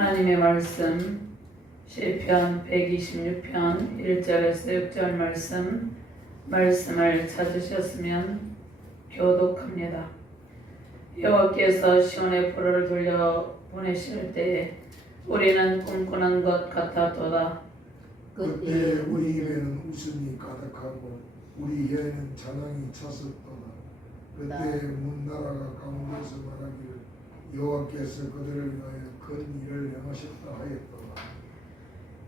하나님의 말씀 시편 126편 1절에서 6절 말씀을 찾으셨으면 교독합니다. 여호와께서 시온의 포로를 돌려 보내실 때에 우리는 꿈꾸는 것 같았도다. 그때 우리 입에는 웃음이 가득하고 우리 혀에는 찬양이 찼었도다. 그때 문나라가 가운데서 말하기를 여호와께서 그들을 위하여 큰 일을 행하셨다 하였도다.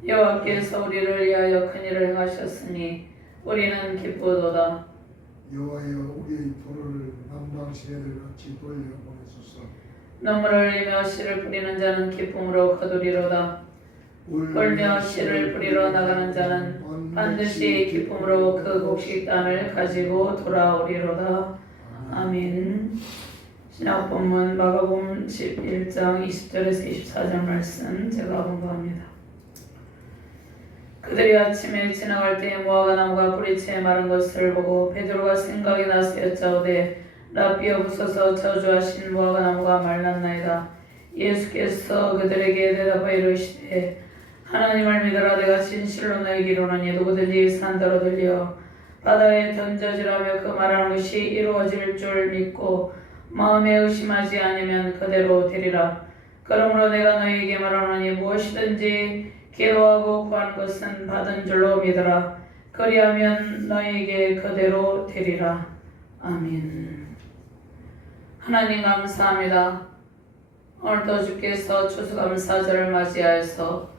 여호와께서 우리를 위하여 큰 일을 행하셨으니 우리는 기쁘도다. 여호와여 우리의 포로를 남방 새들같이 돌려보내소서. 눈물을 흘리며 씨를 뿌리는 자는 기쁨으로 거두리로다. 울며 씨를 뿌리러 나가는 자는 반드시 기쁨으로 그 곡식단을 가지고 돌아오리로다. 아멘. 신약 본문 마가복음 11장 20절에서 24절 말씀 제가 공부합니다. 그들이 아침에 지나갈 때에 무화과 나무가 뿌리채 마른 것을 보고 베드로가 생각이 나서 여짜오되 라삐 없어서 저주하신 무화과 나무가 말랐나이다. 예수께서 그들에게 대답하여 이르시되 하나님을 믿으라. 내가 진실로 너희에게 이르노니 누구든지 산더러 들려 바다에 던져지라며 그 말하는 것이 이루어질 줄 믿고 마음에 의심하지 않으면 그대로 되리라. 그러므로 내가 너희에게 말하노니 무엇이든지 기도하고 구하는 것은 받은 줄로 믿으라. 그리하면 너희에게 그대로 되리라. 아멘. 하나님 감사합니다. 오늘도 주께서 추수감사절을 맞이하여서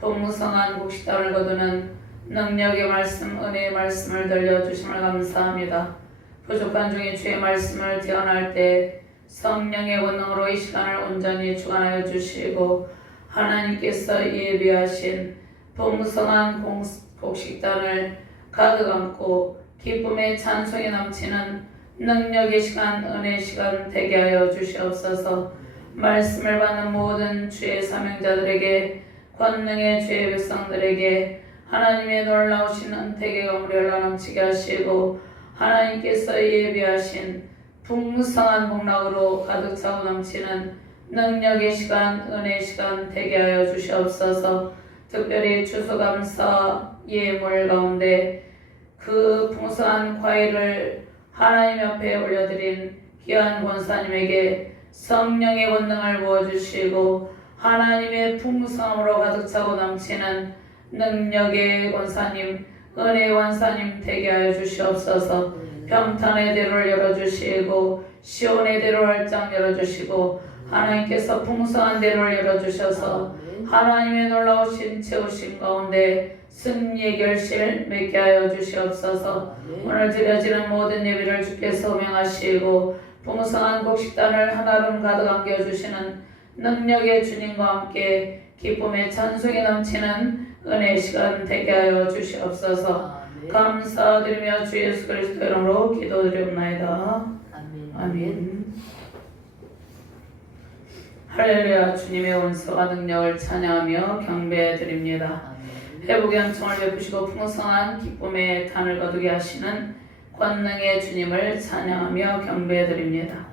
풍성한 곡식단을 거두는 능력의 말씀, 은혜의 말씀을 들려주심을 감사합니다. 부족한 중에 주의 말씀을 제언할 때 성령의 권능으로 이 시간을 온전히 주관하여 주시고 하나님께서 예비하신 풍성한 곡식단을 가득 안고 기쁨의 찬송이 넘치는 능력의 시간, 은혜의 시간 되게 하여 주시옵소서. 말씀을 받는 모든 주의 사명자들에게, 권능의 주의 백성들에게 하나님의 놀라우신 은택의 건물이 흘러넘치게 하시고 하나님께서 예비하신 풍성한 복락으로 가득 차고 넘치는 능력의 시간, 은혜의 시간 되게 하여 주시옵소서. 특별히 추수감사 예물 가운데 그 풍성한 과일을 하나님 앞에 올려드린 귀한 권사님에게 성령의 권능을 부어주시고 하나님의 풍성함으로 가득 차고 넘치는 능력의 권사님, 은혜의 권사님 되게 하여 주시옵소서. 평탄의 대로를 열어주시고 시온의 대로 활짝 열어주시고 하나님께서 풍성한 대로를 열어주셔서 하나님의 놀라우신 채우심 가운데 승리의 결실 맺게 하여 주시옵소서. 오늘 드려지는 모든 예배를 주께서 명하시고 풍성한 곡식단을 하나름 가득 안겨주시는 능력의 주님과 함께 기쁨의 찬송이 넘치는 은혜의 시간 되게 하여 주시옵소서. 감사드리며 주 예수 그리스도 이름으로 기도드리옵나이다. 아멘. 할렐루야. 주님의 원수와 능력을 찬양하며 경배드립니다. 회복의 은총을 베푸시고 풍성한 기쁨의 단을 거두게 하시는 권능의 주님을 찬양하며 경배드립니다.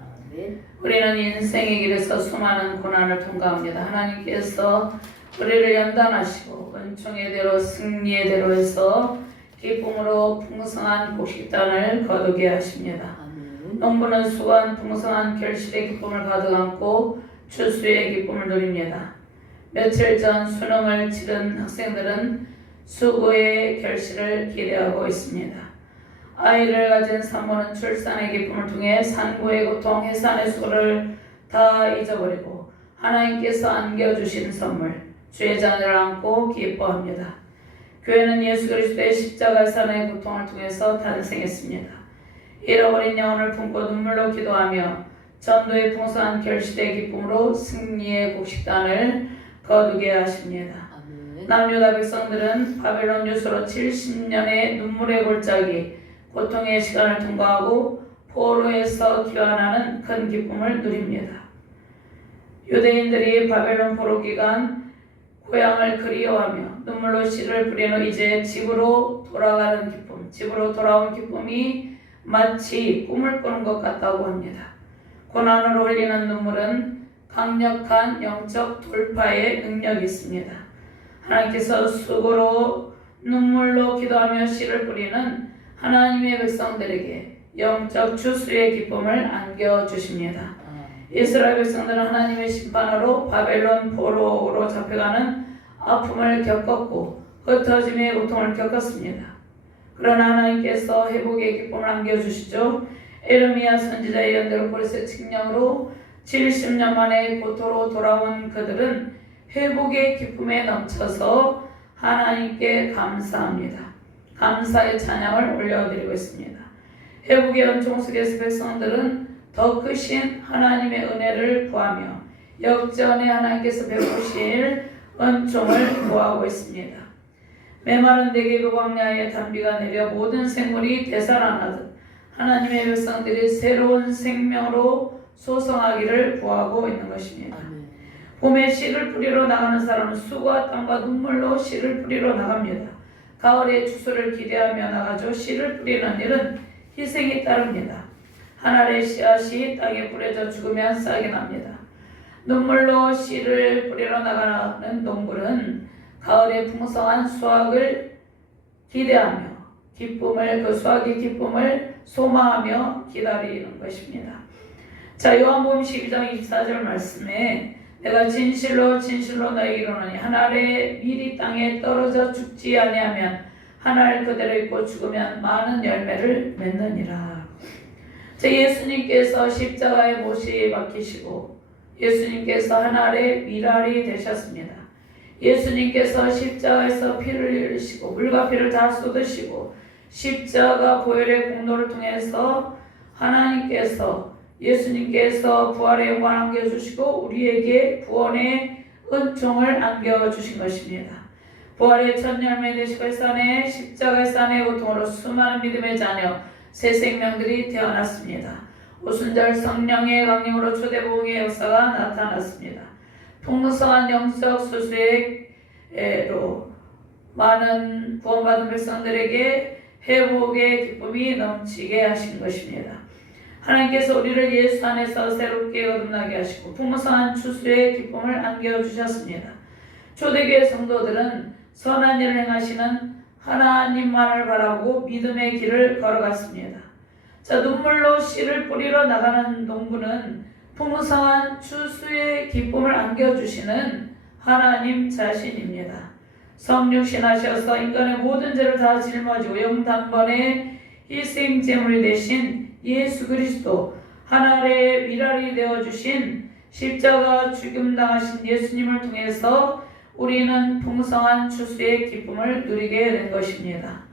우리는 인생의 길에서 수많은 고난을 통과합니다. 하나님께서 우리를 연단하시고 은총의 대로 승리의 대로 해서 기쁨으로 풍성한 곡식단을 거두게 하십니다. 농부는 수고한 풍성한 결실의 기쁨을 가득 안고 추수의 기쁨을 누립니다. 며칠 전 수능을 치른 학생들은 수고의 결실을 기대하고 있습니다. 아이를 가진 산모는 출산의 기쁨을 통해 산고의 고통, 해산의 수고를 다 잊어버리고 하나님께서 안겨주신 선물, 주의 자녀를 안고 기뻐합니다. 교회는 예수 그리스도의 십자가산의 고통을 통해서 탄생했습니다. 잃어버린 영혼을 품고 눈물로 기도하며 전도의 풍성한 결실의 기쁨으로 승리의 곡식단을 거두게 하십니다. 남유다 백성들은 바벨론 유수로 70년의 눈물의 골짜기, 고통의 시간을 통과하고 포로에서 귀환하는 큰 기쁨을 누립니다. 유대인들이 바벨론 포로 기간 고향을 그리워하며 눈물로 씨를 뿌린 후 이제 집으로 돌아가는 기쁨, 집으로 돌아온 기쁨이 마치 꿈을 꾸는 것 같다고 합니다. 고난으로 흘리는 눈물은 강력한 영적 돌파의 능력이 있습니다. 하나님께서 수고로 눈물로 기도하며 씨를 뿌리는 하나님의 백성들에게 영적 추수의 기쁨을 안겨주십니다. 이스라엘 백성들은 하나님의 심판으로 바벨론 포로로 잡혀가는 아픔을 겪었고 흩어짐의 고통을 겪었습니다. 그러나 하나님께서 회복의 기쁨을 안겨주시죠. 에르미야 선지자의 연대로 보리색 칙령으로 70년 만에 고토로 돌아온 그들은 회복의 기쁨에 넘쳐서 하나님께 감사합니다. 감사의 찬양을 올려드리고 있습니다. 회복의 은총 속에서 백성들은 더 크신 하나님의 은혜를 구하며 역전에 하나님께서 베푸실 은총을 구하고 있습니다. 메마른 대기그 광야에 단비가 내려 모든 생물이 되살아나듯 하나님의 백성들이 새로운 생명으로 소성하기를 구하고 있는 것입니다. 봄에 씨를 뿌리러 나가는 사람은 수고와 땀과 눈물로 씨를 뿌리러 나갑니다. 가을에 추수를 기대하며 나가죠. 씨를 뿌리는 일은 희생이 따릅니다. 한 알의 씨앗이 땅에 뿌려져 죽으면 싹이 납니다. 눈물로 씨를 뿌리러 나가는 농부는 가을의 풍성한 수확을 기대하며 그 수확의 기쁨을 소망하며 기다리는 것입니다. 자, 요한복음 12장 24절 말씀에 내가 진실로 너에게 이르노니 한 알에 미리 땅에 떨어져 죽지 아니하면 한 알 그대로 있고 죽으면 많은 열매를 맺느니라. 자, 예수님께서 십자가에 못이 박히시고 예수님께서 한 알의 밀알이 되셨습니다. 예수님께서 십자가에서 피를 흘리시고 물과 피를 다 쏟으시고 십자가 보혈의 공로를 통해서 예수님께서 부활의 영광을 안겨주시고 우리에게 구원의 은총을 안겨주신 것입니다. 부활의 첫 열매 되시고 그 산에 십자가의 산의 고통으로 수많은 믿음의 자녀 새 생명들이 태어났습니다. 오순절 성령의 강림으로 초대복음의 역사가 나타났습니다. 풍성한 영적 수수로 많은 구원받은 백성들에게 회복의 기쁨이 넘치게 하신 것입니다. 하나님께서 우리를 예수 안에서 새롭게 거듭나게 하시고 풍성한 추수의 기쁨을 안겨주셨습니다. 초대교회 성도들은 선한 일을 행하시는 하나님만을 바라고 믿음의 길을 걸어갔습니다. 자, 눈물로 씨를 뿌리러 나가는 농부는 풍성한 추수의 기쁨을 안겨주시는 하나님 자신입니다. 성육신하셔서 인간의 모든 죄를 다 짊어지고 영단번에 희생제물이 되신 예수 그리스도 하나님의 밀알이 되어주신 십자가 죽임당하신 예수님을 통해서 우리는 풍성한 추수의 기쁨을 누리게 된 것입니다.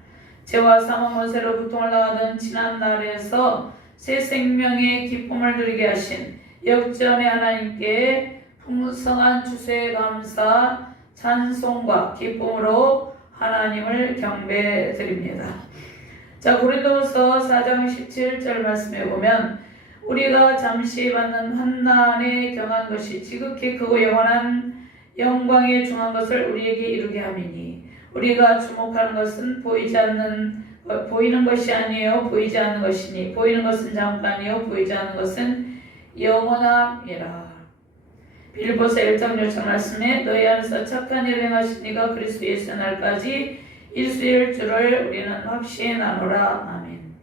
죄와 사망 원세로 고통을 당하던 지난 날에서 새 생명의 기쁨을 누리게 하신 역전의 하나님께 풍성한 추수의 감사, 찬송과 기쁨으로 하나님을 경배드립니다. 자, 고린도후서 4장 17절 말씀에 보면 우리가 잠시 받는 환난에 경한 것이 지극히 크고 영원한 영광에 중한 것을 우리에게 이루게 함이니 우리가 주목하는 것은 보이는 것이 아니요 보이지 않는 것이니 보이는 것은 잠깐이요 보이지 않는 것은 영원함이라. 빌보서 1장 6절 말씀에 너희 안에서 착한 일을 행하신 이가 그리스도 예수의 날까지 일수일 줄을 우리는 확신하노라. 아멘.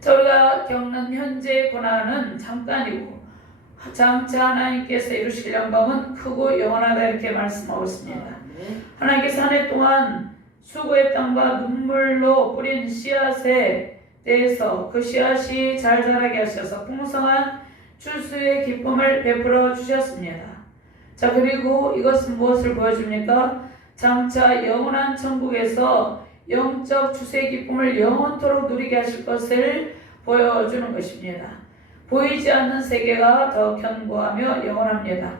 우리가 겪는 현재의 고난은 잠깐이고 장차 하나님께서 이루실 영광은 크고 영원하다 이렇게 말씀하고 있습니다. 하나님께서 한 해 동안 수고의 땀과 눈물로 뿌린 씨앗에 대해서 그 씨앗이 잘 자라게 하셔서 풍성한 추수의 기쁨을 베풀어 주셨습니다. 자, 그리고 이것은 무엇을 보여줍니까? 장차 영원한 천국에서 영적 추수의 기쁨을 영원토록 누리게 하실 것을 보여주는 것입니다. 보이지 않는 세계가 더 견고하며 영원합니다.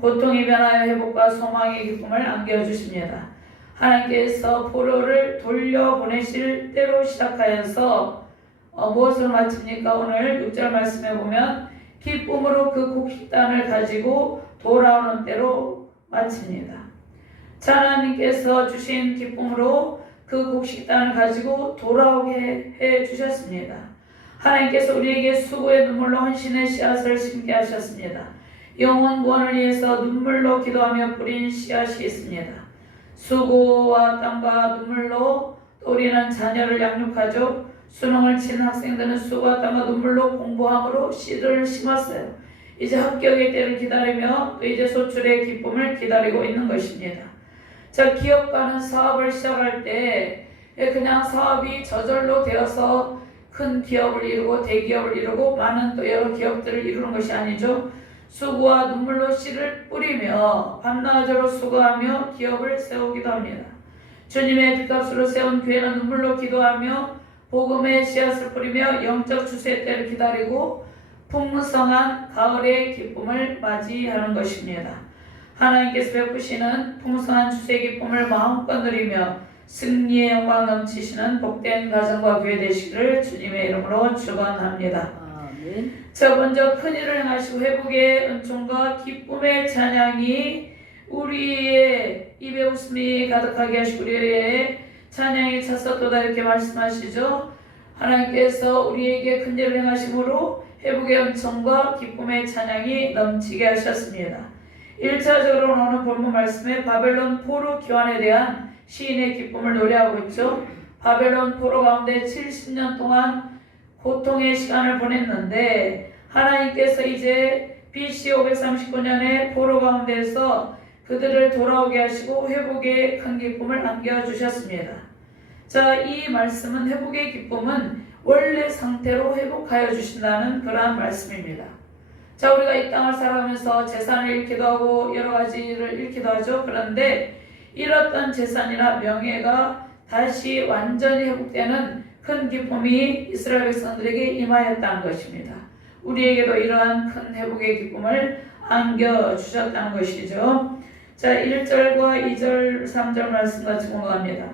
고통이 변하여 회복과 소망의 기쁨을 안겨주십니다. 하나님께서 포로를 돌려보내실 때로 시작하여서 무엇을 마칩니까? 오늘 6절 말씀에 보면 기쁨으로 그 곡식단을 가지고 돌아오는 때로 마칩니다. 자, 하나님께서 주신 기쁨으로 그 곡식단을 가지고 돌아오게 해주셨습니다. 하나님께서 우리에게 수고의 눈물로 헌신의 씨앗을 심게 하셨습니다. 영혼 구원을 위해서 눈물로 기도하며 뿌린 씨앗이 있습니다. 수고와 땀과 눈물로 또 우리는 자녀를 양육하죠. 수능을 친 학생들은 수고와 땀과 눈물로 공부함으로 씨들을 심었어요. 이제 합격의 때를 기다리며 또 이제 소출의 기쁨을 기다리고 있는 것입니다. 자, 기업가는 사업을 시작할 때 그냥 사업이 저절로 되어서 큰 기업을 이루고 대기업을 이루고 많은 또 여러 기업들을 이루는 것이 아니죠. 수고와 눈물로 씨를 뿌리며 밤낮으로 수고하며 기업을 세우기도 합니다. 주님의 빚값으로 세운 교회는 눈물로 기도하며 복음의 씨앗을 뿌리며 영적 추수의 때를 기다리고 풍성한 가을의 기쁨을 맞이하는 것입니다. 하나님께서 베푸시는 풍성한 추수의 기쁨을 마음껏 누리며 승리의 영광 넘치시는 복된 가정과 교회 되시기를 주님의 이름으로 축원합니다. 아멘. 자, 먼저 큰일을 행하시고 회복의 은총과 기쁨의 찬양이 우리의 입에 웃음이 가득하게 하시고 우리의 찬양이 찼었도다 이렇게 말씀하시죠. 하나님께서 우리에게 큰일을 행하심으로 회복의 은총과 기쁨의 찬양이 넘치게 하셨습니다. 1차적으로 오늘 본문 말씀에 바벨론 포로 교환에 대한 시인의 기쁨을 노래하고 있죠. 바벨론 포로 가운데 70년 동안 고통의 시간을 보냈는데 하나님께서 이제 BC 539년에 포로 가운데서 그들을 돌아오게 하시고 회복의 큰 기쁨을 안겨주셨습니다. 자, 이 말씀은 회복의 기쁨은 원래 상태로 회복하여 주신다는 그러한 말씀입니다. 자, 우리가 이 땅을 살아가면서 재산을 잃기도 하고 여러 가지를 잃기도 하죠. 그런데 잃었던 재산이나 명예가 다시 완전히 회복되는 큰 기쁨이 이스라엘 백성들에게 임하였다는 것입니다. 우리에게도 이러한 큰 회복의 기쁨을 안겨주셨다는 것이죠. 자, 1절과 2절, 3절 말씀 같이 공부합니다.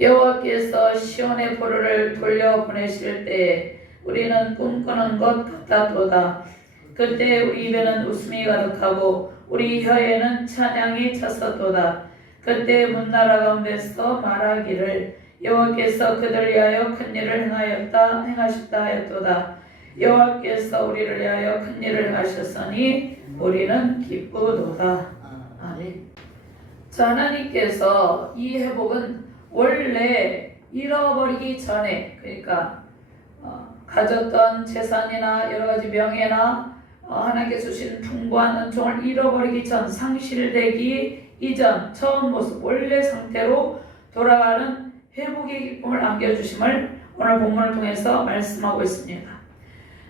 여호와께서 시온의 포로를 돌려보내실 때 우리는 꿈꾸는 것 같았도다. 그때 우리 입에는 웃음이 가득하고 우리 혀에는 찬양이 찼었도다. 그때 문나라 가운데서 말하기를 여호와께서 그들을 위하여 큰 일을 행하셨다 하였도다. 여호와께서 우리를 위하여 큰 일을 행하셨으니 우리는 기쁘도다. 아멘. 자, 하나님께서 이 회복은 원래 잃어버리기 전에, 그러니까 가졌던 재산이나 여러 가지 명예나 하나님께서 주신 풍부한 은총을 잃어버리기 전, 상실되기 이전 처음 모습 원래 상태로 돌아가는 회복의 기쁨을 안겨주심을 오늘 본문을 통해서 말씀하고 있습니다.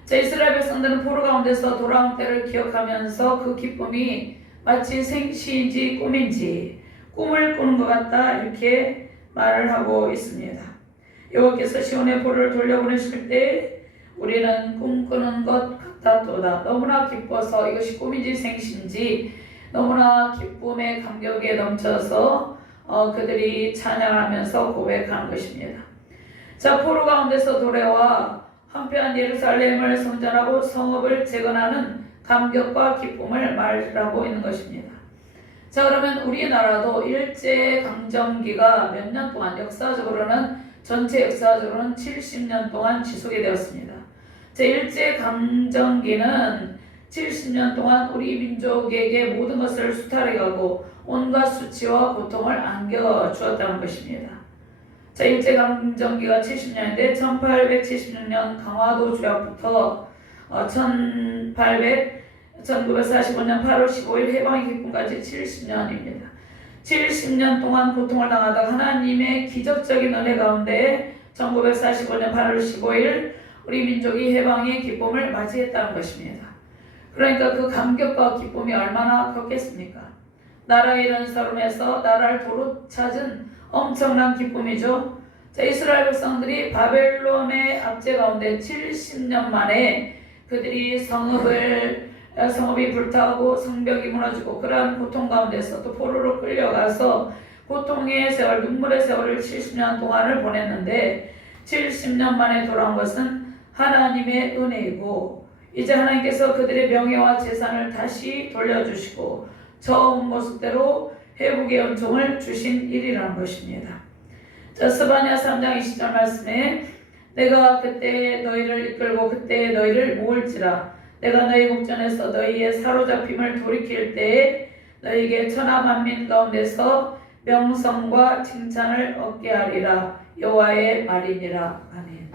자, 이스라엘 백성들은 포로 가운데서 돌아온 때를 기억하면서 그 기쁨이 마치 생시인지 꿈인지 꿈을 꾸는 것 같다 이렇게 말을 하고 있습니다. 여호와께서 시온의 포로를 돌려보내실 때 우리는 꿈꾸는 것 같았도다. 너무나 기뻐서 이것이 꿈인지 생시인지 너무나 기쁨의 감격에 넘쳐서 그들이 찬양하면서 고백하는 것입니다. 자, 포로 가운데서 돌아와 한편 예루살렘을 성전하고 성읍을 재건하는 감격과 기쁨을 말하고 있는 것입니다. 자, 그러면 우리나라도 일제강점기가 몇 년 동안 역사적으로는 전체 역사적으로는 70년 동안 지속이 되었습니다. 자, 일제강점기는 70년 동안 우리 민족에게 모든 것을 수탈해가고 온갖 수치와 고통을 안겨주었다는 것입니다. 자, 일제강점기가 70년인데 1876년 강화도 조약부터 1945년 8월 15일 해방의 기쁨까지 70년입니다. 70년 동안 고통을 당하다가 하나님의 기적적인 은혜 가운데 1945년 8월 15일 우리 민족이 해방의 기쁨을 맞이했다는 것입니다. 그러니까 그 감격과 기쁨이 얼마나 컸겠습니까? 나라의 이런 서름에서 나라를 도로 찾은 엄청난 기쁨이죠. 자, 이스라엘 백성들이 바벨론의 압제 가운데 70년 만에 그들이 성읍이 불타고 성벽이 무너지고 그러한 고통 가운데서 또 포로로 끌려가서 고통의 세월, 눈물의 세월을 70년 동안을 보냈는데 70년 만에 돌아온 것은 하나님의 은혜이고 이제 하나님께서 그들의 명예와 재산을 다시 돌려주시고 처음 모습대로 회복의 은총을 주신 일이라는 것입니다. 자, 스바냐 3장 20절 말씀에 내가 그때 너희를 이끌고 그때 너희를 모을지라 내가 너희 목전에서 너희의 사로잡힘을 돌이킬 때에 너희에게 천하 만민 가운데서 명성과 칭찬을 얻게 하리라. 여호와의 말이니라. 아멘.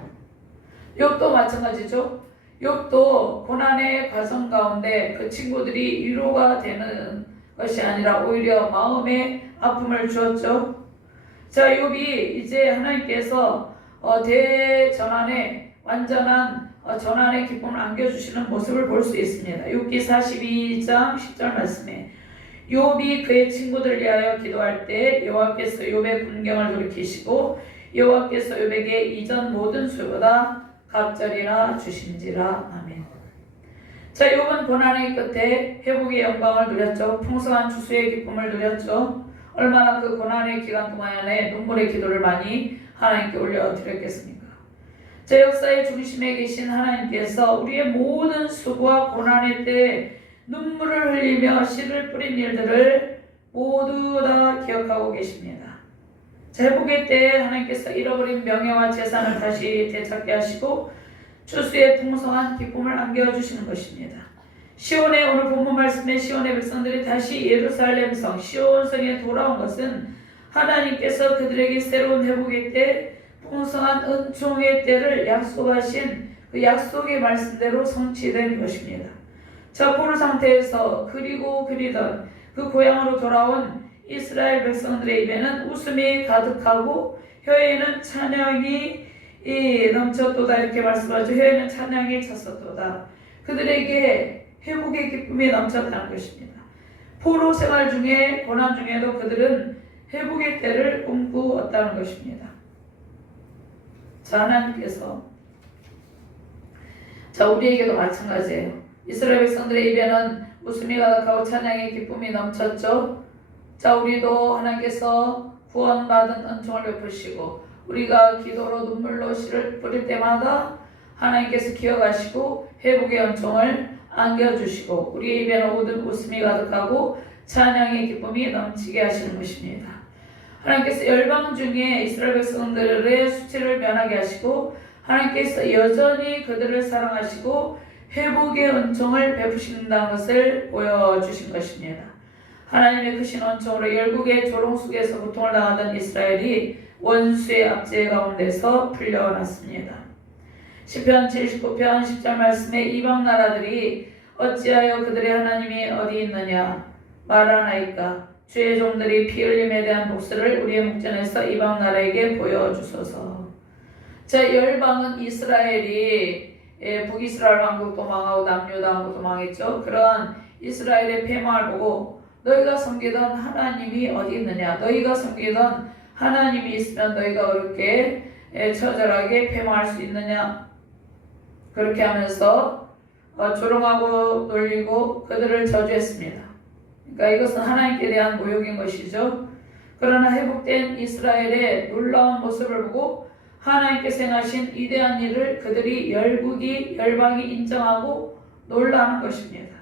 욥도 마찬가지죠. 욥도 고난의 과정 가운데 그 친구들이 위로가 되는 것이 아니라 오히려 마음에 아픔을 주었죠. 자, 욥이 이제 하나님께서 대전환의 완전한 전환의 기쁨을 안겨주시는 모습을 볼 수 있습니다. 욥기 42장 10절 말씀에 욥이 그의 친구들 위하여 기도할 때 여호와께서 욥의 군경을 돌이키시고 여호와께서 욥에게 이전 모든 수보다 갑절이나 주신지라. 아멘. 자, 욥은 고난의 끝에 회복의 영광을 누렸죠. 풍성한 추수의 기쁨을 누렸죠. 얼마나 그 고난의 기간 동안에 눈물의 기도를 많이 하나님께 올려드렸겠습니까? 자, 역사의 중심에 계신 하나님께서 우리의 모든 수고와 고난의 때 눈물을 흘리며 씨를 뿌린 일들을 모두 다 기억하고 계십니다. 자, 회복의 때에 하나님께서 잃어버린 명예와 재산을 다시 되찾게 하시고 추수의 풍성한 기쁨을 안겨주시는 것입니다. 시온의 오늘 본문 말씀에 시온의 백성들이 다시 예루살렘 성 시온성에 돌아온 것은 하나님께서 그들에게 새로운 회복의 때 풍성한 은총의 때를 약속하신 그 약속의 말씀대로 성취된 것입니다. 자, 포로 상태에서 그리던 그 고향으로 돌아온 이스라엘 백성들의 입에는 웃음이 가득하고 혀에는 찬양이 넘쳤도다 이렇게 말씀하죠. 혀에는 찬양이 찼었도다. 그들에게 회복의 기쁨이 넘쳤다는 것입니다. 포로 생활 중에 고난 중에도 그들은 회복의 때를 꿈꾸었다는 것입니다. 자, 하나님께서 우리에게도 마찬가지예요. 이스라엘 백성들의 입에는 웃음이 가득하고 찬양의 기쁨이 넘쳤죠. 자, 우리도 하나님께서 구원받은 은총을 베푸시고 우리가 기도로 눈물로 씨를 뿌릴 때마다 하나님께서 기억하시고 회복의 은총을 안겨주시고 우리 입에는 모든 웃음이 가득하고 찬양의 기쁨이 넘치게 하시는 것입니다. 하나님께서 열방 중에 이스라엘 백성들의 수치를 면하게 하시고 하나님께서 여전히 그들을 사랑하시고 회복의 은총을 베푸신다는 것을 보여주신 것입니다. 하나님의 크신 은총으로 열국의 조롱 속에서 고통을 당하던 이스라엘이 원수의 압제 가운데서 풀려났습니다. 시편 79편 10절 말씀에 이방 나라들이 어찌하여 그들의 하나님이 어디 있느냐 말하나이까 주의 종들이 피 흘림에 대한 복수를 우리의 목전에서 이방 나라에게 보여주소서. 자, 열방은 이스라엘이 북이스라엘 왕국도 망하고 남유다 왕국도 망했죠. 그런 이스라엘의 패망을 보고 너희가 섬기던 하나님이 어디 있느냐, 너희가 섬기던 하나님이 있으면 너희가 그렇게 처절하게 패망할 수 있느냐, 그렇게 하면서 조롱하고 놀리고 그들을 저주했습니다. 그러니까 이것은 하나님께 대한 모욕인 것이죠. 그러나 회복된 이스라엘의 놀라운 모습을 보고 하나님께서 행하신 위대한 일을 그들이 열방이 인정하고 놀라는 것입니다.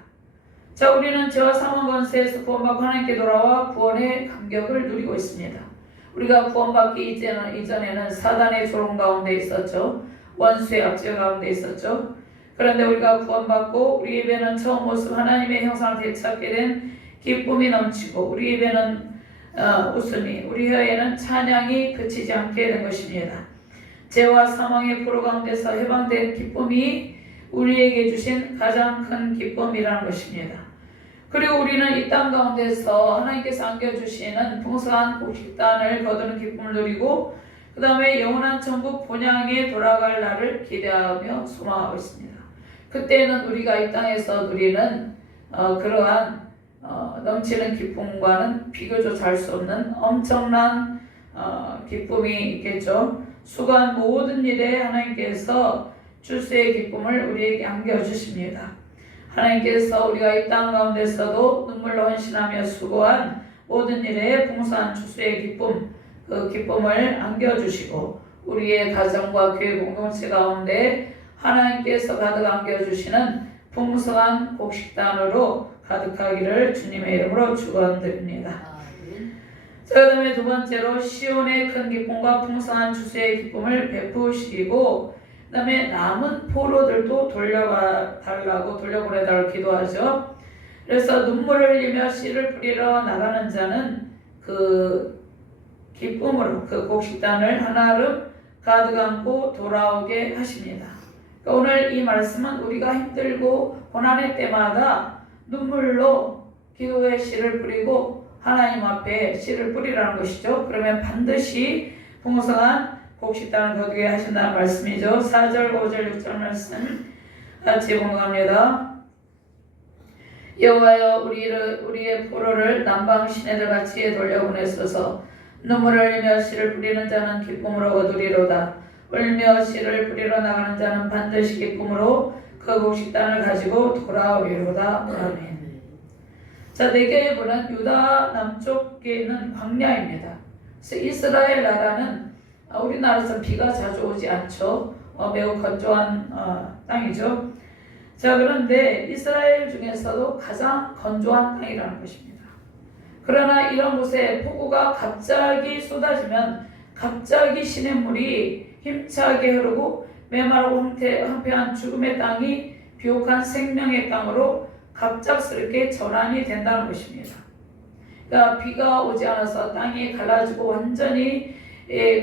자, 우리는 죄와 사망 권세에서 구원받고 하나님께 돌아와 구원의 감격을 누리고 있습니다. 우리가 구원받기 이전에는 사단의 조롱 가운데 있었죠. 원수의 압제 가운데 있었죠. 그런데 우리가 구원받고 우리 입에는 처음 모습 하나님의 형상을 되찾게 된 기쁨이 넘치고 우리 입에는 웃음이, 우리 혀에는 찬양이 그치지 않게 된 것입니다. 죄와 사망의 포로 가운데서 해방된 기쁨이 우리에게 주신 가장 큰 기쁨이라는 것입니다. 그리고 우리는 이 땅 가운데서 하나님께서 안겨주시는 풍성한 곡식단을 거두는 기쁨을 누리고 그 다음에 영원한 천국 본향에 돌아갈 날을 기대하며 소망하고 있습니다. 그때는 우리가 이 땅에서 누리는 그러한 넘치는 기쁨과는 비교조차 할 수 없는 엄청난 기쁨이 있겠죠. 수고한 모든 일에 하나님께서 출세의 기쁨을 우리에게 안겨주십니다. 하나님께서 우리가 이 땅 가운데서도 눈물로 헌신하며 수고한 모든 일에 풍성한 출세의 기쁨, 그 기쁨을 안겨주시고 우리의 가정과 교회 공동체 가운데 하나님께서 가득 안겨주시는 풍성한 곡식단으로 가득하기를 주님의 이름으로 축원드립니다. 자, 그 다음에 두 번째로 시온의 큰 기쁨과 풍성한 추수의 기쁨을 베푸시고 그다음에 남은 포로들도 돌려보내달라고 기도하죠. 그래서 눈물을 흘리며 씨를 뿌리러 나가는 자는 그 기쁨으로 그 곡식단을 한아름 가득 안고 돌아오게 하십니다. 그러니까 오늘 이 말씀은 우리가 힘들고 고난의 때마다 눈물로 기도의 씨를 뿌리고 하나님 앞에 씨를 뿌리라는 것이죠. 그러면 반드시 풍성한 곡식단을 거두게 하신다는 말씀이죠. 4절, 5절, 6절 말씀 같이 공부합니다. 여호와여 우리의 포로를 남방 시내들 같이 돌려보내소서. 눈물을 흘리며 씨를 뿌리는 자는 기쁨으로 거두리로다. 울며 씨를 뿌리러 나가는 자는 반드시 기쁨으로 그 곡식단을 가지고 돌아오리로다. 아멘. 자, 네개의 분은 유다 남쪽에 있는 광야입니다. 그래서 이스라엘 나라는 우리나라에서 비가 자주 오지 않죠. 매우 건조한 땅이죠. 자, 그런데 이스라엘 중에서도 가장 건조한 땅이라는 것입니다. 그러나 이런 곳에 폭우가 갑자기 쏟아지면 갑자기 시냇물이 힘차게 흐르고 메마르고 황폐한 죽음의 땅이 비옥한 생명의 땅으로 갑작스럽게 전환이 된다는 것입니다. 그러니까 비가 오지 않아서 땅이 갈라지고 완전히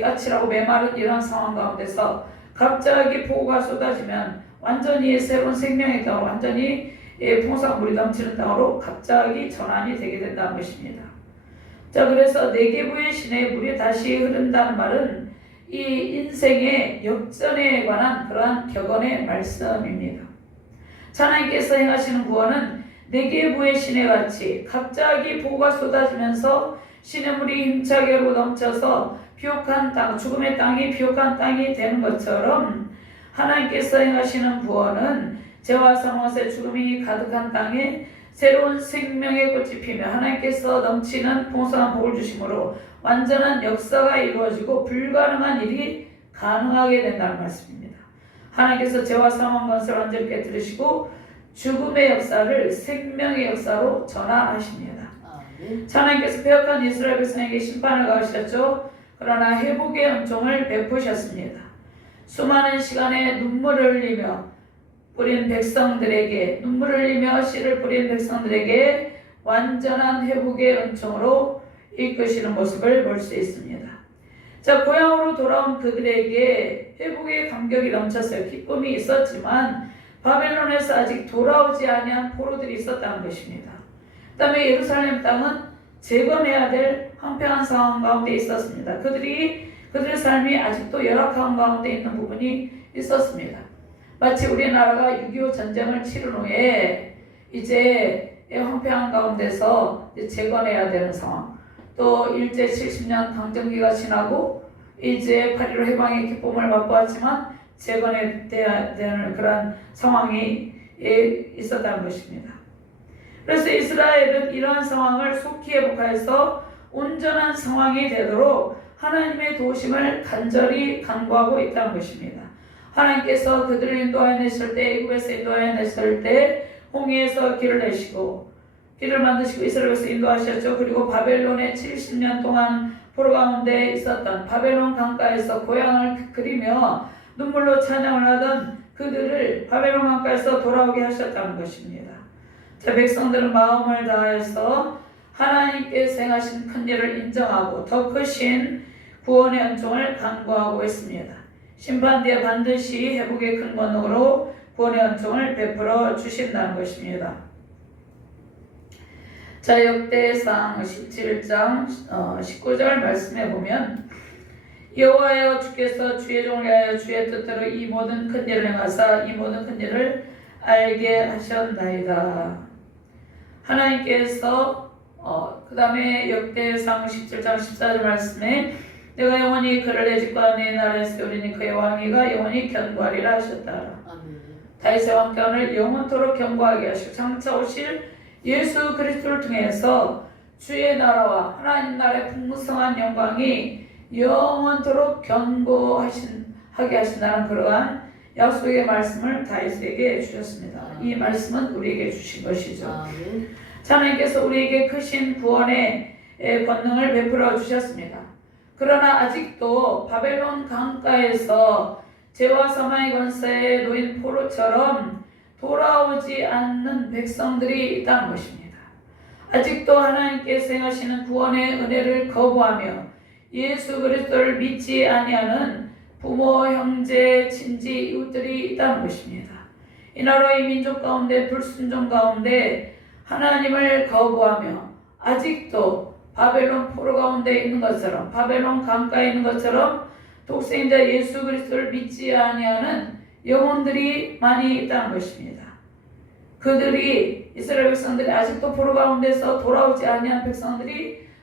까칠하고 메마른 이런 상황 가운데서 갑자기 폭우가 쏟아지면 완전히 새로운 생명의 땅으로 완전히 풍성한 물이 넘치는 땅으로 갑자기 전환이 되게 된다는 것입니다. 자, 그래서 네게부의 시내에 물이 다시 흐른다는 말은 이 인생의 역전에 관한 그러한 격언의 말씀입니다. 하나님께서 행하시는 구원은 네게부의 시내같이 갑자기 폭우가 쏟아지면서 시냇물이 힘차게 흐르고 넘쳐서 비옥한 땅, 죽음의 땅이 비옥한 땅이 되는 것처럼 하나님께서 행하시는 구원은 죄와 사망의 죽음이 가득한 땅에 새로운 생명의 꽃이 피며 하나님께서 넘치는 풍성한 복을 주심으로 완전한 역사가 이루어지고 불가능한 일이 가능하게 된다는 말씀입니다. 하나님께서 죄와 사망 권세를 완전히 깨뜨리시고 죽음의 역사를 생명의 역사로 전환하십니다. 하나님께서 패역한 이스라엘 백성에게 심판을 가하셨죠. 그러나 회복의 은총을 베푸셨습니다. 수많은 시간에 눈물을 흘리며 뿌린 백성들에게 눈물을 흘리며 씨를 뿌린 백성들에게 완전한 회복의 은총으로 이끄시는 모습을 볼 수 있습니다. 자, 고향으로 돌아온 그들에게 회복의 감격이 넘쳤어요. 기쁨이 있었지만 바벨론에서 아직 돌아오지 아니한 포로들이 있었다는 것입니다. 그 다음에 예루살렘 땅은 재건해야 될 황폐한 상황 가운데 있었습니다. 그들의 삶이 아직도 열악한 가운데 있는 부분이 있었습니다. 마치 우리나라가 6.25 전쟁을 치른 후에 이제 황폐한 가운데서 재건해야 되는 상황, 또 일제 70년 강점기가 지나고 이제 8.15 해방의 기쁨을 맛보았지만 재건해야 되는 그런 상황이 있었다는 것입니다. 그래서 이스라엘은 이러한 상황을 속히 회복하여서 온전한 상황이 되도록 하나님의 도우심을 간절히 간구하고 있다는 것입니다. 하나님께서 그들을 인도하여내실 때, 애굽에서 인도하여내실 때 홍해에서 길을 내시고 길을 만드시고 이스라엘에서 인도하셨죠. 그리고 바벨론에 70년 동안 포로 가운데 있었던 바벨론 강가에서 고향을 그리며 눈물로 찬양을 하던 그들을 바벨론 강가에서 돌아오게 하셨다는 것입니다. 자, 백성들은 마음을 다해서 하나님께서 행하신 큰 일을 인정하고 더 크신 구원의 은총을 간구하고 있습니다. 심판 뒤에 반드시 회복의 큰 권능으로 구원의 은총을 베풀어 주신다는 것입니다. 자, 역대상 17장 19절 말씀해 보면 여호와여 주께서 주의 종을 위하여 주의 뜻대로 이 모든 큰 일을 행하사 이 모든 큰 일을 알게 하셨나이다. 하나님께서 그 다음에 역대상 17장 14절 말씀에 내가 영원히 그를 내 집과 내 나라에 세우리니 그의 왕위가 영원히 견고하리라 하셨다. 다윗의 왕권을 영원토록 견고하게 하시고 장차 오실 예수 그리스도를 통해서 주의 나라와 하나님 나라의 풍성한 영광이 영원토록 견고하게 하신다는 그러한 약속의 말씀을 다윗에게 주셨습니다. 이 말씀은 우리에게 주신 것이죠. 하나님께서 우리에게 크신 구원의 권능을 베풀어 주셨습니다. 그러나 아직도 바벨론 강가에서 죄와 사망의 권세에 놓인 포로처럼 돌아오지 않는 백성들이 있다는 것입니다. 아직도 하나님께서 행하시는 구원의 은혜를 거부하며 예수 그리스도를 믿지 아니하는 부모, 형제, 친지, 이웃들이 있다는 것입니다. 이 나라의 민족 가운데 불순종 가운데 하나님을 거부하며 아직도 바벨론 포로 가운데 있는 것처럼, 바벨론 강가에 있는 것처럼 독생자 예수 그리스도를 믿지 아니하는 영혼들이 많이 있다는 것입니다. 그들이, 이스라엘 백성들이 아직도 포로 가운데서 돌아오지 아니한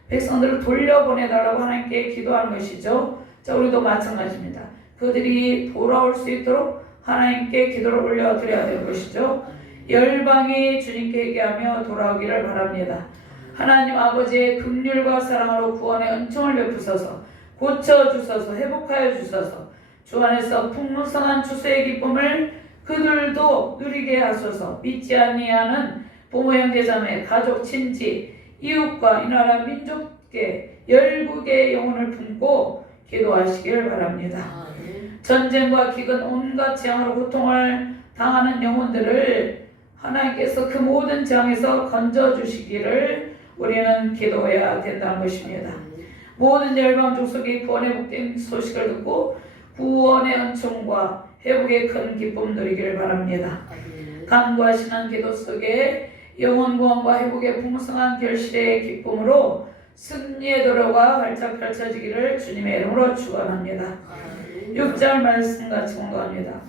백성들을 돌려보내달라고 하나님께 기도하는 것이죠. 자, 우리도 마찬가지입니다. 그들이 돌아올 수 있도록 하나님께 기도를 올려드려야 되는 것이죠. 열방이 주님께 회개하며 돌아오기를 바랍니다. 하나님 아버지의 긍휼과 사랑으로 구원의 은총을 베푸소서, 고쳐주소서, 회복하여 주소서, 주 안에서 풍성한 추수의 기쁨을 그들도 누리게 하소서. 믿지 아니하는 부모, 형제, 자매, 가족, 친지, 이웃과 이 나라 민족계, 열국의 영혼을 품고 기도하시길 바랍니다. 전쟁과 기근, 온갖 재앙으로 고통을 당하는 영혼들을 하나님께서 그 모든 재앙에서 건져주시기를 우리는 기도해야 된다는 것입니다. 모든 열방 족속이 구원의 복된 소식을 듣고 구원의 은총과 회복의 큰 기쁨 누리기를 바랍니다. 간구하시는 기도 속에 영혼 구원과 회복의 풍성한 결실의 기쁨으로 승리의 도로가 활짝 펼쳐지기를 주님의 이름으로 축원합니다. 6절 말씀 같이 공부합니다.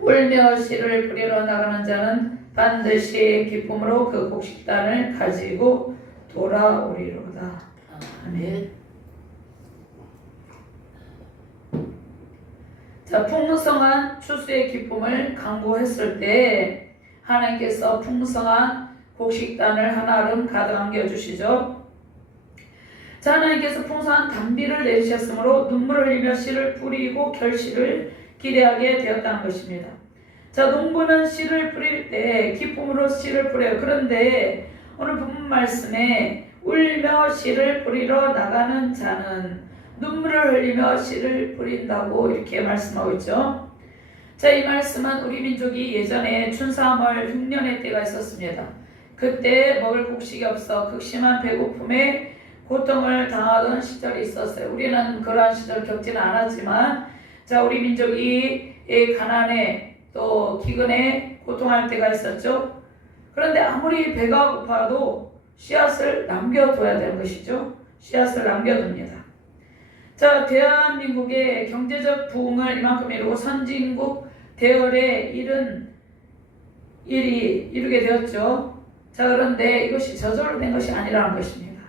울며 씨를 뿌리러 나가는 자는 반드시 기쁨으로 그 곡식단을 가지고 돌아오리로다. 아멘. 자, 풍성한 추수의 기쁨을 강구했을 때 하나님께서 풍성한 곡식단을 하나름 가득 안겨주시죠. 자, 하나님께서 풍성한 단비를 내리셨으므로 눈물을 흘리며 씨를 뿌리고 결실을 기대하게 되었다는 것입니다. 자, 농부는 씨를 뿌릴 때 기쁨으로 씨를 뿌려요. 그런데 오늘 본문 말씀에 울며 씨를 뿌리러 나가는 자는 눈물을 흘리며 씨를 뿌린다고 이렇게 말씀하고 있죠. 자, 이 말씀은 우리 민족이 예전에 춘삼월 흉년의 때가 있었습니다. 그때 먹을 곡식이 없어 극심한 배고픔에 고통을 당하던 시절이 있었어요. 우리는 그러한 시절을 겪지는 않았지만, 자, 우리 민족이 가난에 또 기근에 고통할 때가 있었죠. 그런데 아무리 배가 고파도 씨앗을 남겨둬야 되는 것이죠. 씨앗을 남겨둡니다. 자, 대한민국의 경제적 부흥을 이만큼 이루고 선진국 대열에 이르게 되었죠. 자, 그런데 이것이 저절로 된 것이 아니라는 것입니다.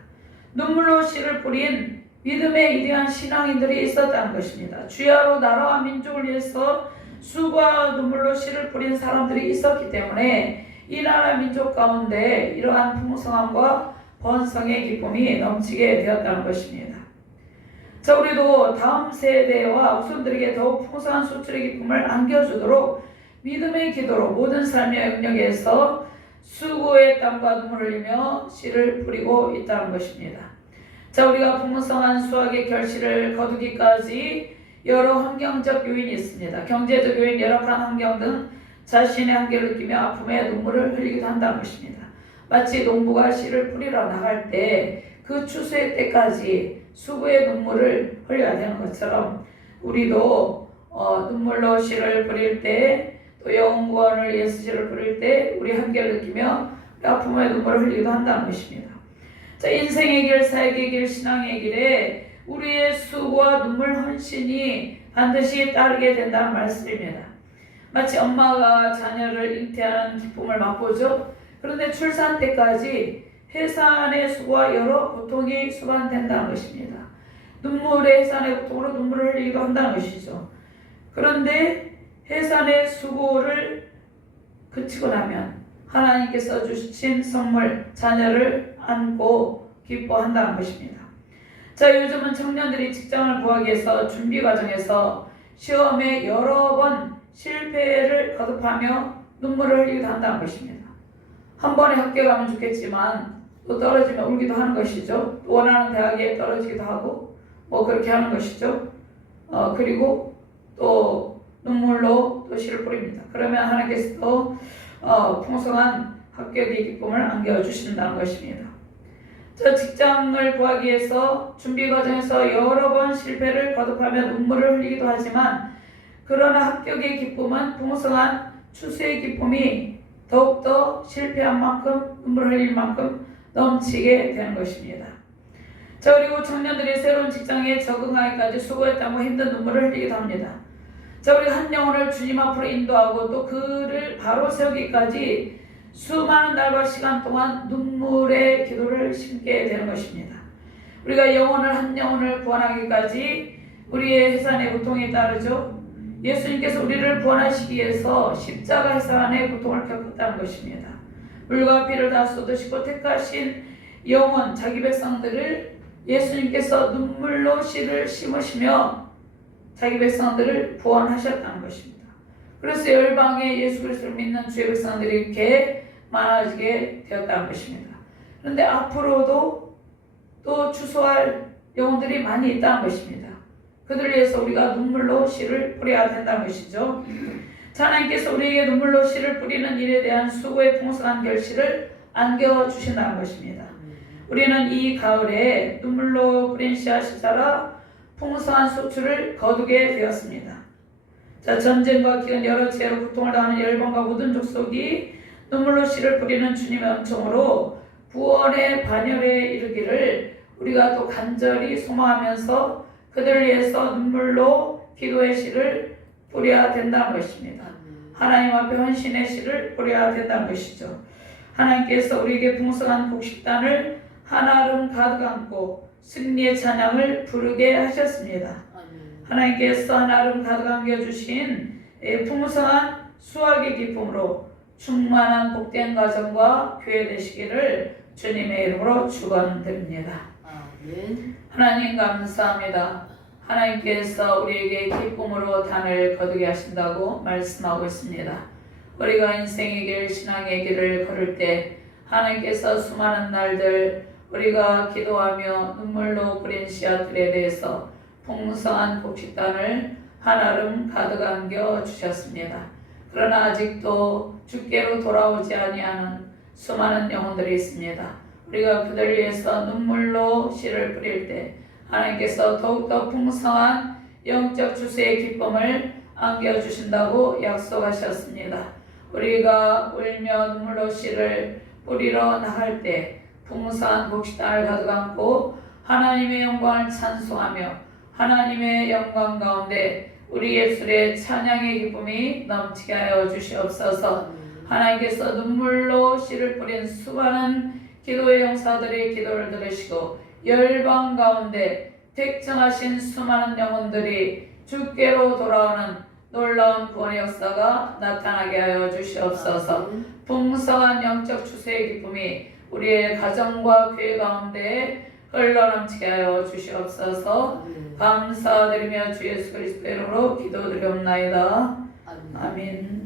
눈물로 씨를 뿌린 믿음의 위대한 신앙인들이 있었다는 것입니다. 주야로 나라와 민족을 위해서 수고와 눈물로 씨를 뿌린 사람들이 있었기 때문에 이 나라 민족 가운데 이러한 풍성함과 번성의 기쁨이 넘치게 되었다는 것입니다. 자, 우리도 다음 세대와 후손들에게 더욱 풍성한 수출의 기쁨을 안겨주도록 믿음의 기도로 모든 삶의 영역에서 수고의 땀과 눈물을 흘리며 씨를 뿌리고 있다는 것입니다. 자, 우리가 풍성한 수확의 결실을 거두기까지 여러 환경적 요인이 있습니다. 경제적 요인, 열악한 환경 등 자신의 한계를 느끼며 아픔에 눈물을 흘리기도 한다는 것입니다. 마치 농부가 씨를 뿌리러 나갈 때 그 추수의 때까지 수고의 눈물을 흘려야 되는 것처럼 우리도 눈물로 씨를 뿌릴 때, 또 영구원을 위해서 씨를 뿌릴 때 우리 한계를 느끼며 아픔의 눈물을 흘리기도 한다는 것입니다. 자, 인생의 길, 사역의 길, 신앙의 길에 우리의 수고와 눈물, 헌신이 반드시 따르게 된다는 말씀입니다. 마치 엄마가 자녀를 잉태하는 기쁨을 맛보죠. 그런데 출산 때까지 해산의 수고와 여러 고통이 수반된다는 것입니다. 눈물의 해산의 고통으로 눈물을 흘리기도 한다는 것이죠. 그런데 해산의 수고를 그치고 나면 하나님께서 주신 선물, 자녀를 안고 기뻐한다는 것입니다. 자, 요즘은 청년들이 직장을 구하기 위해서 준비 과정에서 시험에 여러 번 실패를 거듭하며 눈물을 흘리기도 한다는 것입니다. 한 번에 합격하면 좋겠지만 또 떨어지면 울기도 하는 것이죠. 또 원하는 대학에 떨어지기도 하고 그렇게 하는 것이죠. 그리고 또 눈물로 또 씨를 뿌립니다. 그러면 하나님께서 또 풍성한 합격의 기쁨을 안겨주신다는 것입니다. 저 직장을 구하기 위해서 준비 과정에서 여러 번 실패를 거듭하며 눈물을 흘리기도 하지만 그러나 합격의 기쁨은 풍성한 추수의 기쁨이 더욱더 실패한 만큼 눈물 흘릴 만큼 넘치게 되는 것입니다. 자, 그리고 청년들이 새로운 직장에 적응하기까지 수고했다고 힘든 눈물을 흘리기도 합니다. 자, 우리 한 영혼을 주님 앞으로 인도하고 또 그를 바로 세우기까지 수많은 날과 시간 동안 눈물의 기도를 심게 되는 것입니다. 우리가 한 영혼을 구원하기까지 우리의 해산의 고통에 따르죠. 예수님께서 우리를 구원하시기 위해서 십자가 해산의 고통을 겪었다는 것입니다. 물과 피를 다 쏟으시고 택하신 영혼, 자기 백성들을 예수님께서 눈물로 씨를 심으시며 자기 백성들을 구원하셨다는 것입니다. 그래서 열방에 예수 그리스도를 믿는 주의 백성들이 이렇게 많아지게 되었다는 것입니다. 그런데 앞으로도 또 추수할 영혼들이 많이 있다는 것입니다. 그들을 위해서 우리가 눈물로 씨를 뿌려야 된다는 것이죠. 하나님께서 우리에게 눈물로 씨를 뿌리는 일에 대한 수고의 풍성한 결실을 안겨주신다는 것입니다. 우리는 이 가을에 눈물로 뿌린 씨앗이 자라 풍성한 소출을 거두게 되었습니다. 자, 전쟁과 기근 여러 죄로 고통을 당하는 열방과 모든 족속이 눈물로 씨를 뿌리는 주님의 은총으로 구원의 반열에 이르기를 우리가 또 간절히 소망하면서 그들을 위해서 눈물로 기도의 씨를 뿌려야 된다는 것입니다. 하나님 앞에 헌신의 씨를 뿌려야 된다는 것이죠. 하나님께서 우리에게 풍성한 곡식단을 한아름 가득 안고 승리의 찬양을 부르게 하셨습니다. 하나님께서 한아름 가득 안겨주신 풍성한 수확의 기쁨으로 충만한 복된 가정과 교회 되시기를 주님의 이름으로 축원드립니다. 하나님 감사합니다. 하나님께서 우리에게 기쁨으로 단을 거두게 하신다고 말씀하고 있습니다. 우리가 인생의 길, 신앙의 길을 걸을 때 하나님께서 수많은 날들 우리가 기도하며 눈물로 뿌린 씨앗들에 대해서 풍성한 곡식단을 한아름 가득 안겨 주셨습니다. 그러나 아직도 주께로 돌아오지 아니하는 수많은 영혼들이 있습니다. 우리가 그들 위해서 눈물로 씨를 뿌릴 때 하나님께서 더욱더 풍성한 영적 추수의 기쁨을 안겨주신다고 약속하셨습니다. 우리가 울며 눈물로 씨를 뿌리러 나갈 때 풍성한 곡식단을 가득 안고 하나님의 영광을 찬송하며 하나님의 영광 가운데 우리 예술의 찬양의 기쁨이 넘치게 하여 주시옵소서. 하나님께서 눈물로 씨를 뿌린 수많은 기도의 용사들의 기도를 들으시고 열방 가운데 택정하신 수많은 영혼들이 주께로 돌아오는 놀라운 구원의 역사가 나타나게 하여 주시옵소서. 풍성한 영적 추수의 기쁨이 우리의 가정과 교회 가운데 흘러넘치게 하여 주시옵소서. 감사드리며 주 예수 그리스도 이름으로 기도드리옵나이다. 아멘.